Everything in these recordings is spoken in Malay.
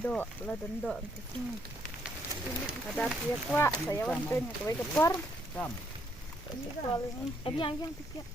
dok lah dendok ada tiap pak saya wanten ke kepor Kam. yang tiap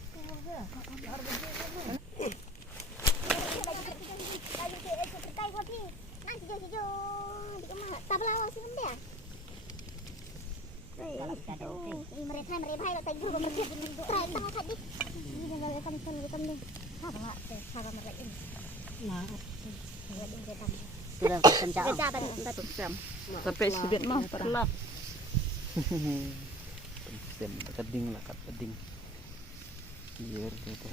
sampai sibit mah perlap Sem keding lah kat keding. Biar gitu.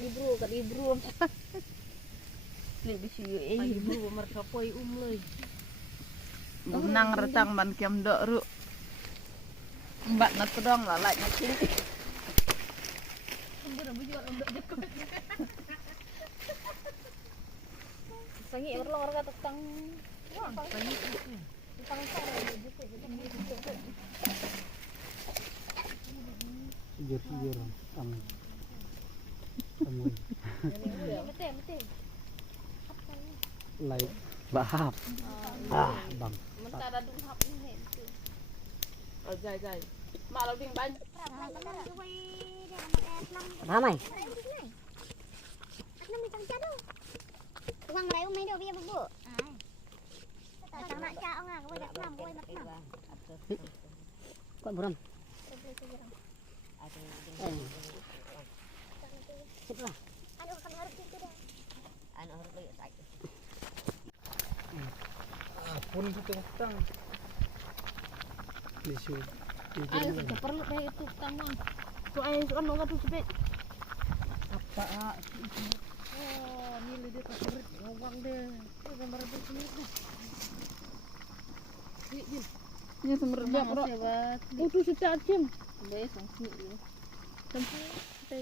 Ibru lebih sih Ibru mereka poi leuy. nang retang ban kem dok ru mbak nak pedong lah like ngacing sangi orang orang kata tang Jujur tam. Like bahap. Bang. mentara dung hap ni jai mak lo ding ban Ramai. Uang lain main dia biar bu. Tak nak cak orang, kau dah pelan, kau nak pelan. Kok buram? Sip lah. Anu kamu harus itu dah. Anu harus beli sak. Pun tentang. Isu. ayo kita perlu kayak itu tanggung tu ayo sono ngatu sepet Apa? oh nilai dia tak berat ngawang deh gambar bersini dah ini semerbang ro utuh sejak jam bae sangsi ya sampai saya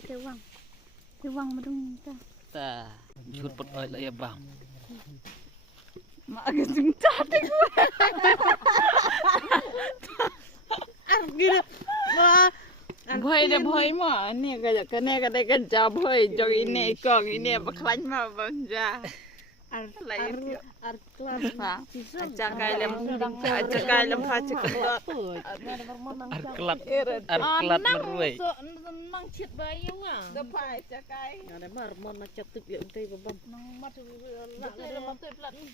cewang medung ta Ta. Jut pot oi lah ya bang. mak agak jengcat gue gila wah boy dah boy mah ni kayak kena kadai kerja boy jog ini kong ini apa kelan mah bangja lain kelas acak kai lem pacak kedot Arklat meruai. nang cit bayi mah depai acak kai Ada mar nak cetip ya untai babam. nang mat nak ada matu plat ni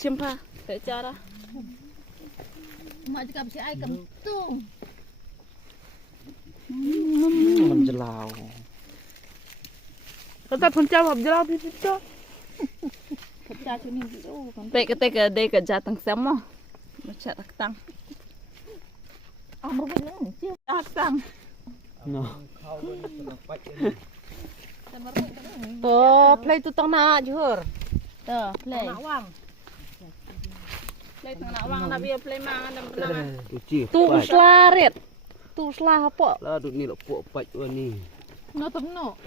Cempa, cara. Mak juga bisa ai kentung. Menjelau. Kata pun jawab jelau itu. Kerja sini tu kan. Tek ada kerja tang sama. Macam tang. Amro benar ni. Tang. No. Oh, play tu tang nak juhur. Tuh, play. Nak wang. Play tang nak wang nak biar play mang ada pernah. Uci. Tu slaret. Tu slah apa? Lah duk ni lok pok pat ni. No temno.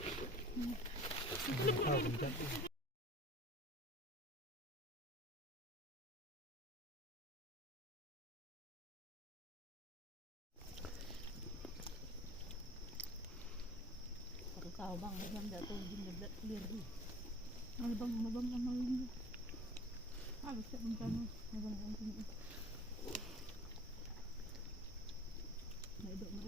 Tahu bang, jam jatuh jam dekat clear ni. Abang amal ni. Habis tak bencana, abang ni. Nak duduk